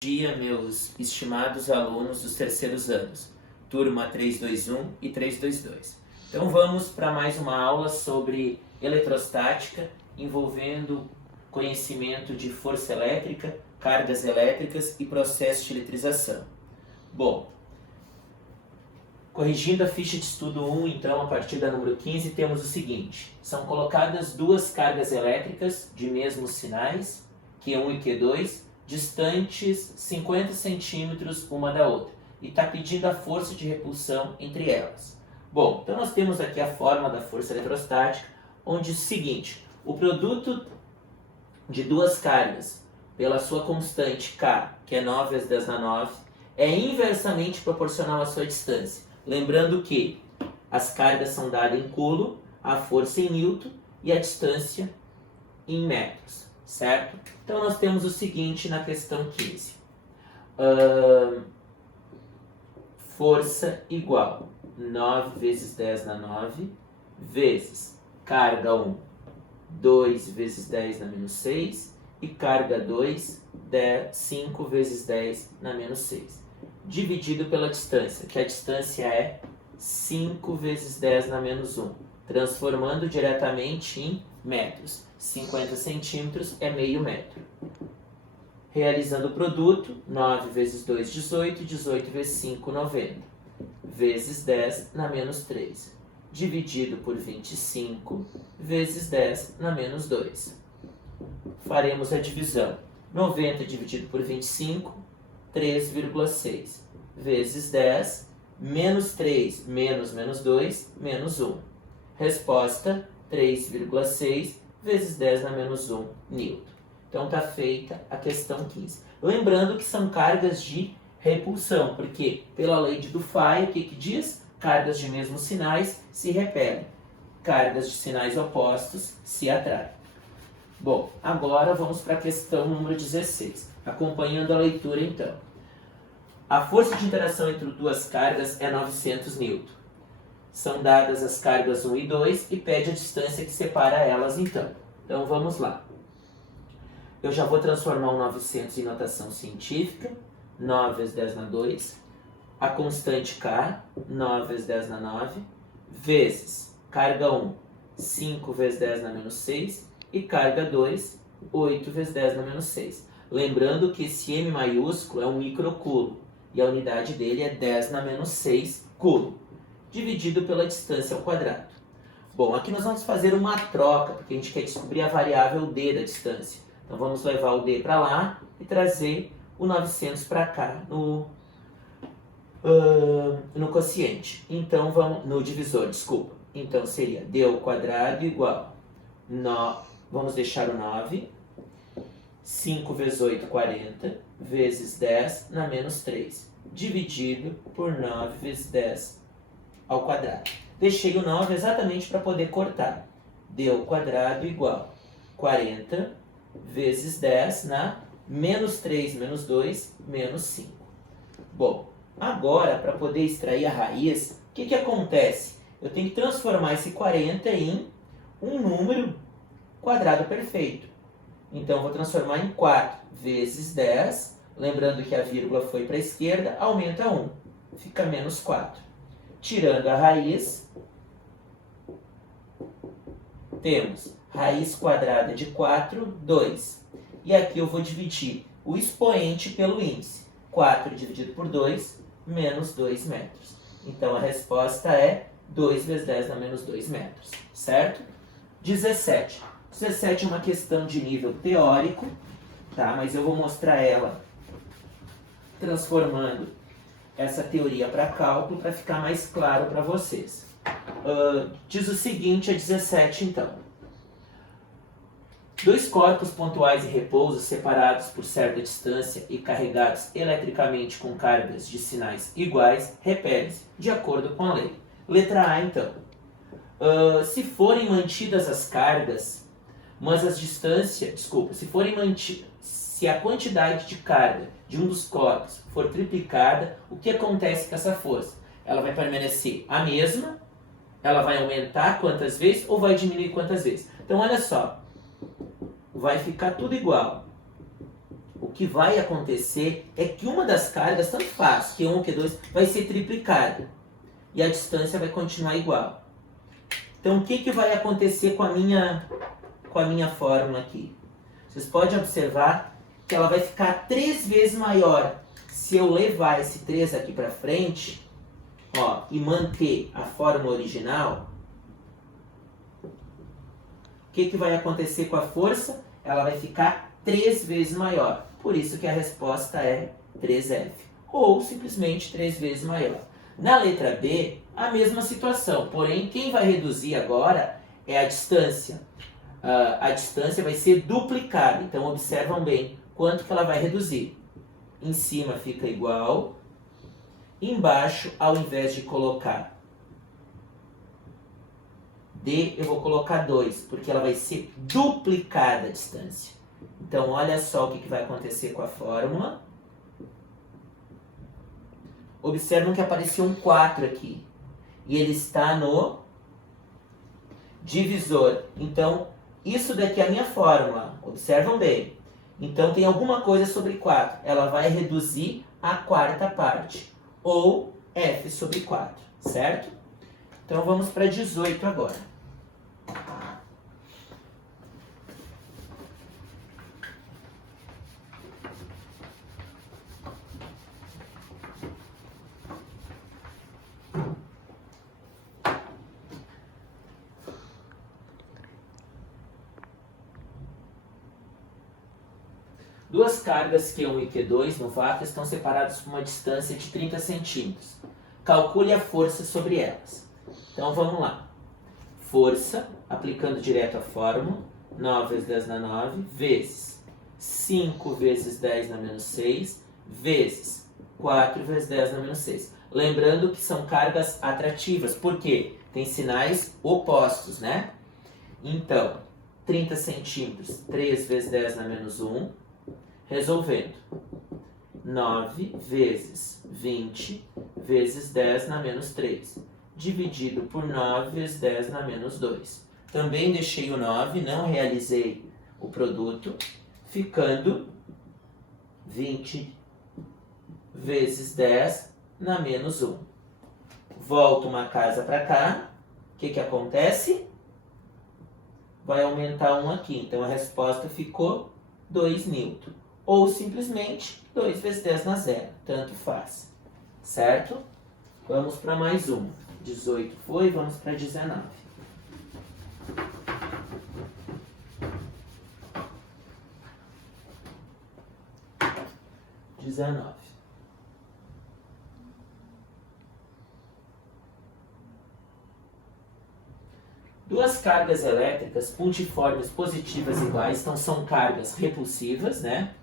Dia, meus estimados alunos dos terceiros anos, turma 321 e 322. Então vamos para mais uma aula sobre eletrostática, envolvendo conhecimento de força elétrica, cargas elétricas e processos de eletrização. Bom, corrigindo a ficha de estudo 1, então, a partir da número 15, temos o seguinte: são colocadas duas cargas elétricas de mesmos sinais, Q1 e Q2, distantes 50 centímetros uma da outra, e está pedindo a força de repulsão entre elas. Bom, então nós temos aqui a fórmula da força eletrostática, onde diz o seguinte: o produto de duas cargas pela sua constante K, que é 9 vezes 10 na 9, é inversamente proporcional à sua distância. Lembrando que as cargas são dadas em coulomb, a força em newton e a distância em metros, certo? Então nós temos o seguinte na questão 15. Força igual 9 vezes 10 na 9 vezes carga 1, 2 vezes 10 na menos 6 e carga 2, 5 vezes 10 na menos 6. Dividido pela distância, que a distância é 5 vezes 10 na menos 1, transformando diretamente em metros. 50 centímetros é meio metro. Realizando o produto, 9 vezes 2, 18, 18 vezes 5, 90, vezes 10 na menos 3, dividido por 25, vezes 10 na menos 2. Faremos a divisão. 90 dividido por 25, 3,6, vezes 10, menos 3, menos 2, menos 1. Resposta, 3,6 vezes 10 na menos 1 newton. Então está feita a questão 15. Lembrando que são cargas de repulsão, porque pela lei de Dufay, o que diz? Cargas de mesmos sinais se repelem. Cargas de sinais opostos se atraem. Bom, agora vamos para a questão número 16. Acompanhando a leitura então. A força de interação entre duas cargas é 900 newton. São dadas as cargas 1 e 2 e pede a distância que separa elas então. Então vamos lá. Eu já vou transformar o 900 em notação científica. 9 vezes 10 na 2. A constante K, 9 vezes 10 na 9. Vezes carga 1, 5 vezes 10 na menos 6. E carga 2, 8 vezes 10 na menos 6. Lembrando que esse M maiúsculo é um microcoulomb. E a unidade dele é 10 na menos 6 coulomb, dividido pela distância ao quadrado. Bom, aqui nós vamos fazer uma troca, porque a gente quer descobrir a variável d da distância. Então vamos levar o d para lá e trazer o 900 para cá no quociente. Então vamos no divisor, desculpa. Então seria d ao quadrado igual vamos deixar o 9, 5 vezes 8, 40, vezes 10 na menos 3, dividido por 9 vezes 10 ao quadrado. Deixei o 9 exatamente para poder cortar. D ao quadrado igual 40 vezes 10 na menos 3, menos 2, menos 5. Bom, agora para poder extrair a raiz, o que acontece? Eu tenho que transformar esse 40 em um número quadrado perfeito. Então vou transformar em 4 vezes 10, lembrando que a vírgula foi para a esquerda, aumenta 1, fica menos 4. Tirando a raiz, temos raiz quadrada de 4, 2. E aqui eu vou dividir o expoente pelo índice. 4 dividido por 2, menos 2 metros. Então a resposta é 2 vezes 10 na menos 2 metros, certo? 17. 17 é uma questão de nível teórico, tá? Mas eu vou mostrar ela transformando essa teoria para cálculo para ficar mais claro para vocês. Diz o seguinte, a 17 então. Dois corpos pontuais em repouso separados por certa distância e carregados eletricamente com cargas de sinais iguais repelem-se de acordo com a lei. Letra A então. Se forem mantidas as cargas, mas as distâncias, se a quantidade de carga de um dos corpos for triplicada, o que acontece com essa força? Ela vai permanecer a mesma, ela vai aumentar quantas vezes ou vai diminuir quantas vezes? Então olha só, vai ficar tudo igual. o que vai acontecer é que uma das cargas, tanto faz, Q1 ou Q2, vai ser triplicada. E a distância vai continuar igual. Então, o que vai acontecer com a minha fórmula aqui? Vocês podem observar que ela vai ficar 3 vezes maior se eu levar esse 3 aqui para frente, ó, e manter a fórmula original. O que vai acontecer com a força? Ela vai ficar 3 vezes maior. Por isso que a resposta é 3F. Ou simplesmente 3 vezes maior. Na letra B, a mesma situação. Porém, quem vai reduzir agora é a distância. A distância vai ser duplicada. Então, observam bem quanto que ela vai reduzir. Em cima fica igual. Embaixo, ao invés de colocar D, eu vou colocar 2, porque ela vai ser duplicada a distância. Então, olha só o que vai acontecer com a fórmula. Observam que apareceu um 4 aqui. E ele está no divisor. Então, isso daqui é a minha fórmula. Observam bem. Então, tem alguma coisa sobre 4. Ela vai reduzir a quarta parte. Ou F sobre 4. Certo? Então, vamos para 18 agora. Duas cargas Q1 e Q2 no vácuo estão separadas por uma distância de 30 centímetros. Calcule a força sobre elas. Então vamos lá. Força, aplicando direto a fórmula, 9 vezes 10 na 9, vezes 5 vezes 10 na menos 6, vezes 4 vezes 10 na menos 6. Lembrando que são cargas atrativas, porque tem sinais opostos, né? Então, 30 centímetros, 3 vezes 10 na menos 1, resolvendo. 9 vezes 20 vezes 10 na menos 3, dividido por 9 vezes 10 na menos 2. Também deixei o 9, não realizei o produto, ficando 20 vezes 10 na menos 1. Volto uma casa para cá, o que acontece? Vai aumentar 1 aqui, então a resposta ficou 2 newton. Ou simplesmente 2 vezes 10 na zero, tanto faz. Certo? Vamos para mais uma. 18 foi, vamos para 19. Duas cargas elétricas multiformes positivas iguais, então são cargas repulsivas, né?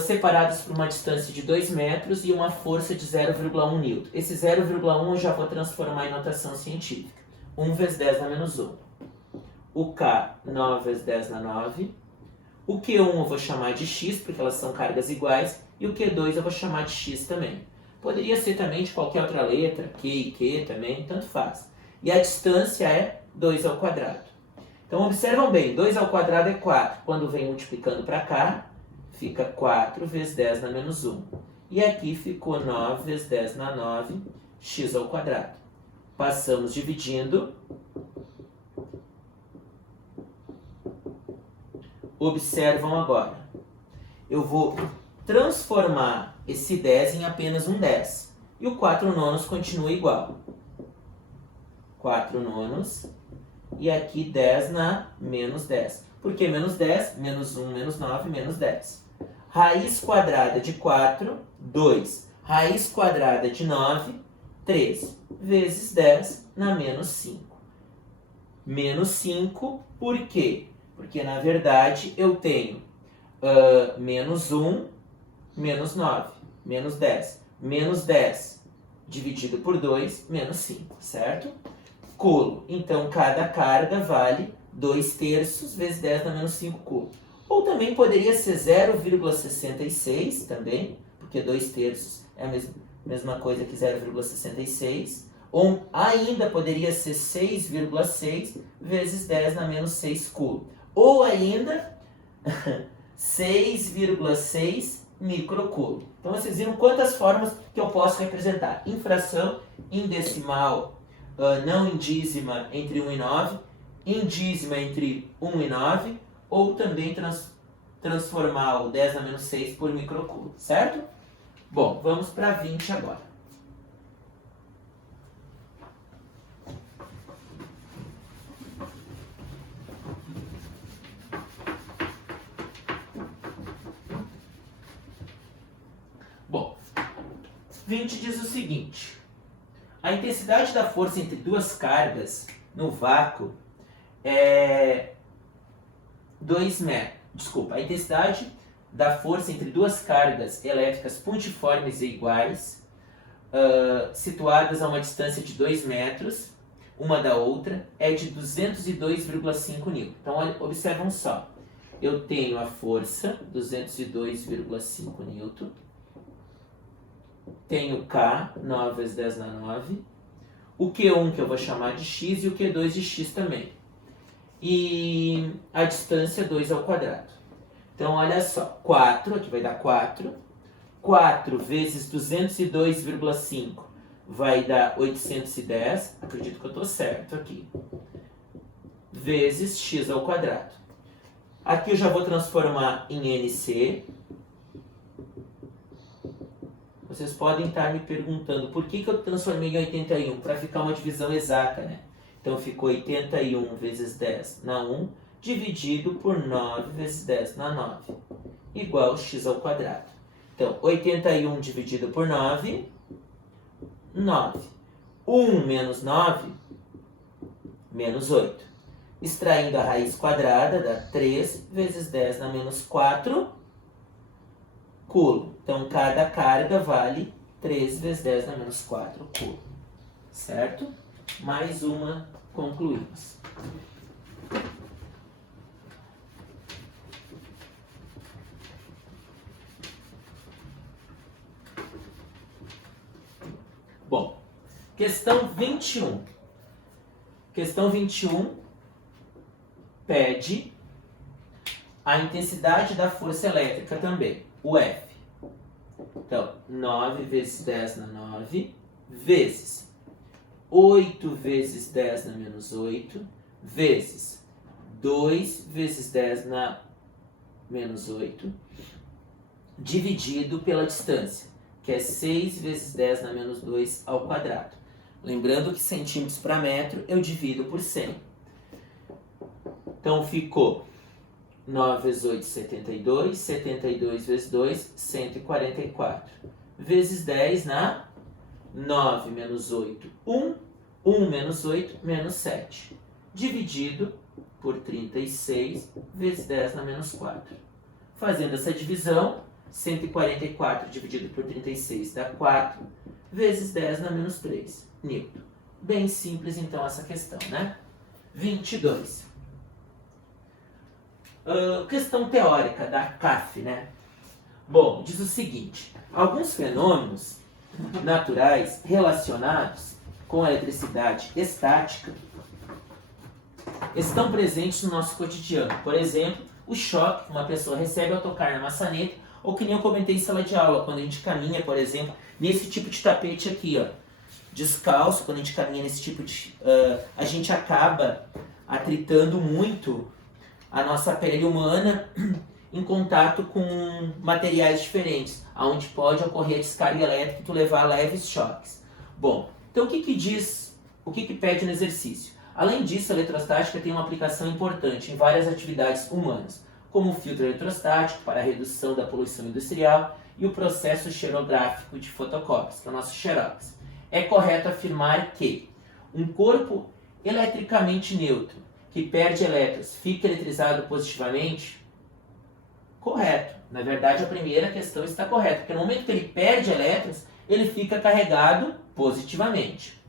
Separadas por uma distância de 2 metros e uma força de 0,1 newton. Esse 0,1 eu já vou transformar em notação científica. 1 vezes 10 na menos 1. O K, 9 vezes 10 na 9. O Q1 eu vou chamar de X, porque elas são cargas iguais. E o Q2 eu vou chamar de X também. Poderia ser também de qualquer outra letra, Q e Q também, tanto faz. E a distância é 2 ao quadrado. Então observam bem, 2 ao quadrado é 4. Quando vem multiplicando para cá, fica 4 vezes 10 na menos 1. E aqui ficou 9 vezes 10 na 9, x ao quadrado. Passamos dividindo. Observam agora. Eu vou transformar esse 10 em apenas um 10. E o 4 nonos continua igual. 4 nonos. E aqui 10 na menos 10. Por que menos 10? Menos 1, menos 9, menos 10. Raiz quadrada de 4, 2. Raiz quadrada de 9, 3. Vezes 10 na menos 5. Menos 5, por quê? Porque, na verdade, eu tenho menos 1, menos 9, menos 10. Menos 10 dividido por 2, menos 5, certo? Culo. Então, cada carga vale 2 terços vezes 10 na menos 5 culo. Ou também poderia ser 0,66 também, porque 2 terços é a mesma coisa que 0,66. Ou ainda poderia ser 6,6 vezes 10 na menos 6 culo. Ou ainda 6,6 microcoulomb. Então vocês viram quantas formas que eu posso representar. Em fração, em decimal, não em dízima entre 1 e 9, em dízima entre 1 e 9, ou também transformar o 10 a menos 6 por microcoulomb, certo? Bom, vamos para 20 agora. Bom, 20 diz o seguinte: a intensidade da força entre duas cargas no vácuo é 2 metros. Desculpa, a intensidade da força entre duas cargas elétricas pontiformes e iguais, situadas a uma distância de 2 metros, uma da outra, é de 202,5 N. Então, olha, observam só. Eu tenho a força, 202,5 N. Tenho K, 9 vezes 10 na 9. O Q1 que eu vou chamar de X e o Q2 de X também. E a distância 2 ao quadrado. Então, olha só, 4, aqui vai dar 4. 4 vezes 202,5 vai dar 810. Acredito que eu estou certo aqui. Vezes x ao quadrado. Aqui eu já vou transformar em NC. Vocês podem estar me perguntando por que eu transformei em 81? Para ficar uma divisão exata, né? Então ficou 81 vezes 10 na 1, dividido por 9 vezes 10 na 9, igual x ao quadrado. Então, 81 dividido por 9, 9. 1 menos 9, menos 8. Extraindo a raiz quadrada, dá 3 vezes 10 na menos 4 coulomb. Então, cada carga vale 3 vezes 10 na menos 4 coulomb. Certo? Mais uma, concluímos. Bom, questão 21. Questão 21 pede a intensidade da força elétrica também, o F. Então, 9 vezes 10 na 9, vezes 8 vezes 10 na menos 8, vezes 2 vezes 10 na menos 8, dividido pela distância, que é 6 vezes 10 na menos 2 ao quadrado. Lembrando que centímetros para metro eu divido por 100. Então ficou 9 vezes 8, 72, 72 vezes 2, 144, vezes 10 na 9 menos 8, 1, 1 menos 8, menos 7, dividido por 36 vezes 10 na menos 4. Fazendo essa divisão, 144 dividido por 36 dá 4, vezes 10 na menos 3, Newton. Bem simples então essa questão, né? 22. Questão teórica da CAF, né? Bom, diz o seguinte: alguns fenômenos naturais relacionados com a eletricidade estática estão presentes no nosso cotidiano. Por exemplo, o choque que uma pessoa recebe ao tocar na maçaneta, ou que nem eu comentei em sala de aula, quando a gente caminha, por exemplo, nesse tipo de tapete aqui, ó, descalço, quando a gente caminha nesse tipo de... a gente acaba atritando muito a nossa pele humana em contato com materiais diferentes, onde pode ocorrer a descarga elétrica e tu levar a leves choques. Bom, então o que diz, o que pede no exercício? Além disso, a eletrostática tem uma aplicação importante em várias atividades humanas, como o filtro eletrostático para a redução da poluição industrial e o processo xerográfico de fotocópias, que é o nosso xerox. É correto afirmar que um corpo eletricamente neutro que perde elétrons fica eletrizado positivamente? Correto. Na verdade, a primeira questão está correta, porque no momento que ele perde elétrons, ele fica carregado positivamente.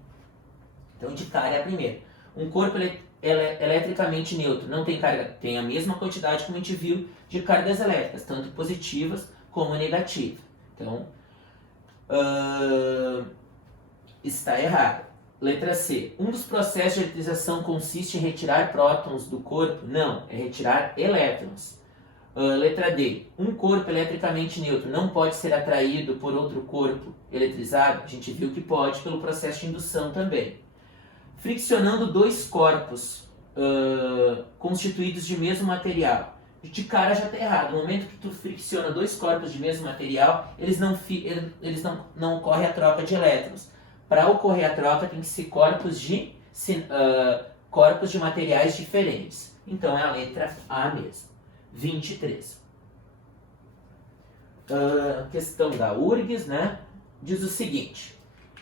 Então, de cara é a primeira. Um corpo eletricamente neutro não tem carga, tem a mesma quantidade, como a gente viu, de cargas elétricas, tanto positivas como negativas. Então, está errado. Letra C. Um dos processos de eletrização consiste em retirar prótons do corpo? Não, é retirar elétrons. Letra D. Um corpo eletricamente neutro não pode ser atraído por outro corpo eletrizado? A gente viu que pode pelo processo de indução também. Friccionando dois corpos constituídos de mesmo material. De cara já está errado. No momento que tu fricciona dois corpos de mesmo material, eles não ocorre a troca de elétrons. Para ocorrer a troca, tem que ser corpos de materiais diferentes. Então é a letra A mesmo. 23. Questão da URGS, né? Diz o seguinte: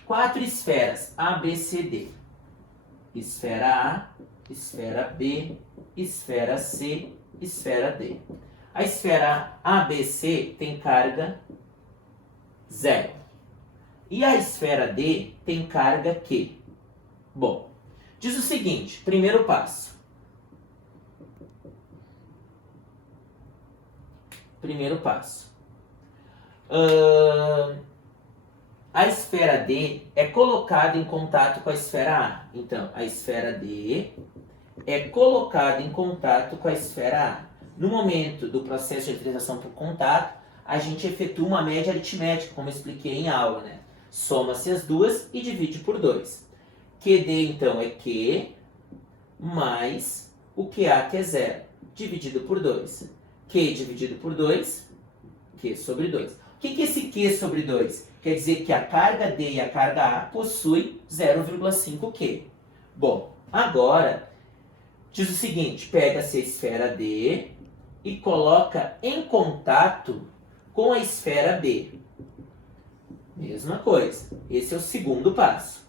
4 esferas A, B, C, D. Esfera A, esfera B, esfera C, esfera D. A esfera ABC tem carga 0. E a esfera D tem carga Q. Bom, diz o seguinte, primeiro passo. Primeiro passo. A esfera D é colocada em contato com a esfera A. Então, a esfera D é colocada em contato com a esfera A. No momento do processo de eletrização por contato, a gente efetua uma média aritmética, como eu expliquei em aula, né? Soma-se as duas e divide por 2. QD, então, é Q mais o QA, que é 0, dividido por 2. Q dividido por 2, Q sobre 2. O que é esse Q sobre 2? Quer dizer que a carga D e a carga A possuem 0,5 Q. Bom, agora, diz o seguinte, pega-se a esfera D e coloca em contato com a esfera B. Mesma coisa. Esse é o segundo passo,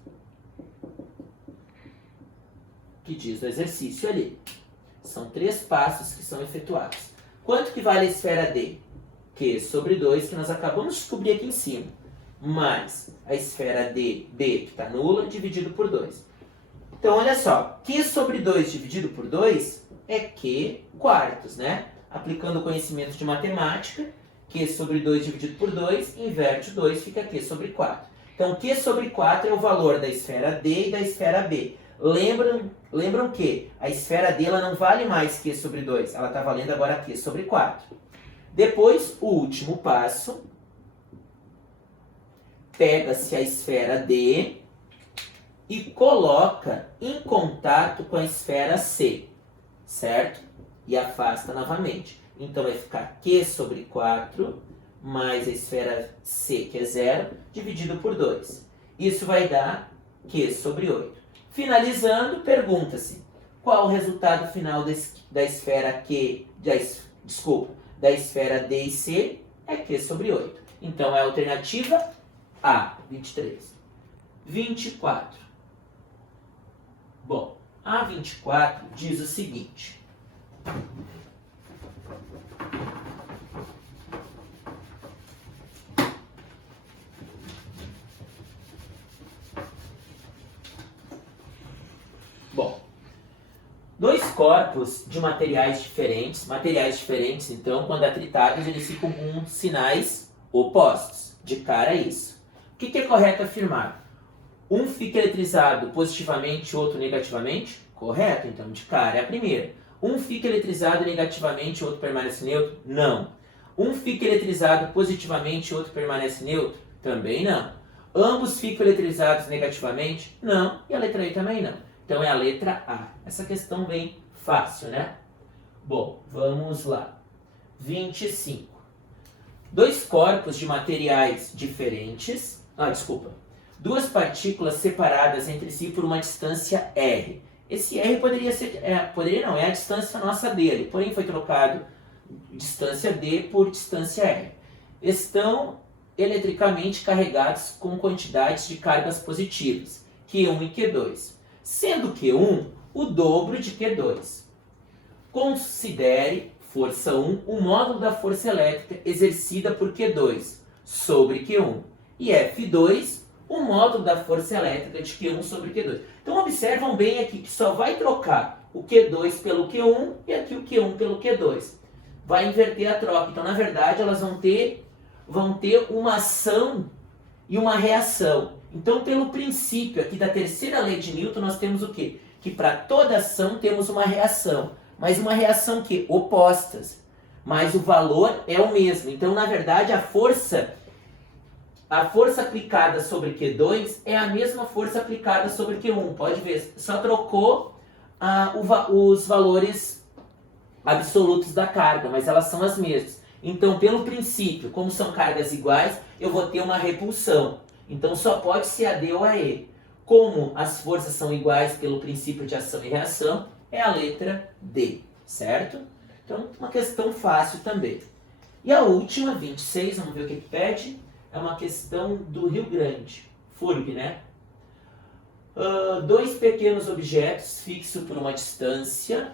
que diz o exercício ali. São 3 passos que são efetuados. Quanto que vale a esfera D? Q sobre 2, que nós acabamos de descobrir aqui em cima, mais a esfera D, B, que está nula, dividido por 2. Então, olha só, Q sobre 2 dividido por 2 é Q quartos, né? Aplicando o conhecimento de matemática, Q sobre 2 dividido por 2, inverte o 2, fica Q sobre 4. Então, Q sobre 4 é o valor da esfera D e da esfera B. Lembram que a esfera D ela não vale mais Q sobre 2, ela está valendo agora Q sobre 4. Depois, o último passo, pega-se a esfera D e coloca em contato com a esfera C, certo? E afasta novamente. Então, vai ficar Q sobre 4 mais a esfera C, que é 0, dividido por 2. Isso vai dar Q sobre 8. Finalizando, pergunta-se, qual o resultado final da esfera Q, da esfera D e C? É Q sobre 8. Então, é a alternativa A, 23. 24. Bom, a 24 diz o seguinte. Bom, dois corpos de materiais diferentes, então, quando atritados, eles ficam com sinais opostos, de cara a isso. O que é correto afirmar? Um fica eletrizado positivamente, outro negativamente? Correto, então, de cara é a primeira. Um fica eletrizado negativamente, outro permanece neutro? Não. Um fica eletrizado positivamente, outro permanece neutro? Também não. Ambos ficam eletrizados negativamente? Não. E a letra E também não. Então é a letra A. Essa questão bem fácil, né? Bom, vamos lá. 25. Dois corpos de materiais diferentes... Duas partículas separadas entre si por uma distância R. Esse R poderia ser... é a distância nossa dele. Porém, foi trocado distância D por distância R. Estão eletricamente carregados com quantidades de cargas positivas, Q1 e Q2. Sendo Q1 o dobro de Q2. Considere, força 1, o módulo da força elétrica exercida por Q2 sobre Q1. E F2, o módulo da força elétrica de Q1 sobre Q2. Então observam bem aqui que só vai trocar o Q2 pelo Q1 e aqui o Q1 pelo Q2. Vai inverter a troca. Então, na verdade, elas vão ter uma ação e uma reação. Então, pelo princípio aqui da terceira lei de Newton, nós temos o quê? Que para toda ação temos uma reação. Mas uma reação que? Opostas. mas o valor é o mesmo. Então, na verdade, a força aplicada sobre Q2 é a mesma força aplicada sobre Q1. Pode ver, só trocou os valores absolutos da carga, mas elas são as mesmas. Então, pelo princípio, como são cargas iguais, eu vou ter uma repulsão. Então, só pode ser AD ou AE. Como as forças são iguais pelo princípio de ação e reação, é a letra D, certo? Então, uma questão fácil também. E a última, 26, vamos ver o que pede. É uma questão do Rio Grande, FURB, né? Dois pequenos objetos fixos por uma distância,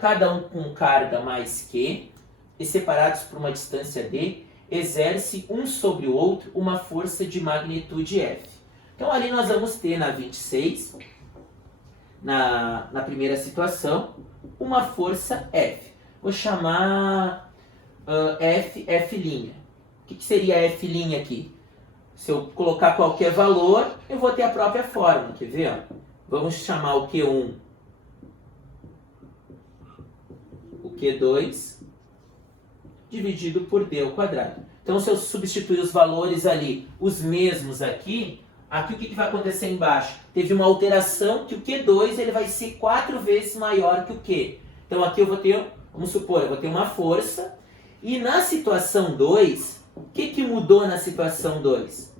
cada um com carga mais Q, e separados por uma distância D, exerce um sobre o outro uma força de magnitude F. Então ali nós vamos ter na 26, na primeira situação, uma força F. Vou chamar F'. O que seria F' aqui? Se eu colocar qualquer valor, eu vou ter a própria fórmula. Quer ver? Ó? Vamos chamar o Q1, o Q2, dividido por D ao quadrado. Então, se eu substituir os valores ali, os mesmos aqui o que vai acontecer embaixo? Teve uma alteração que o Q2 ele vai ser 4 vezes maior que o Q. Então, aqui eu vou ter, vamos supor, eu vou ter uma força. E na situação 2, o que mudou na situação 2?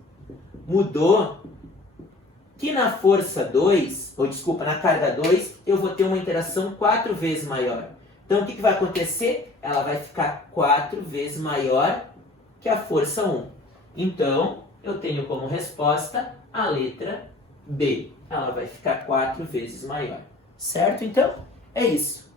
Mudou que na força 2, ou desculpa, na carga 2, eu vou ter uma interação 4 vezes maior. Então, o que vai acontecer? Ela vai ficar 4 vezes maior que a força 1. Então, eu tenho como resposta a letra B. Ela vai ficar 4 vezes maior. Certo? Então, é isso.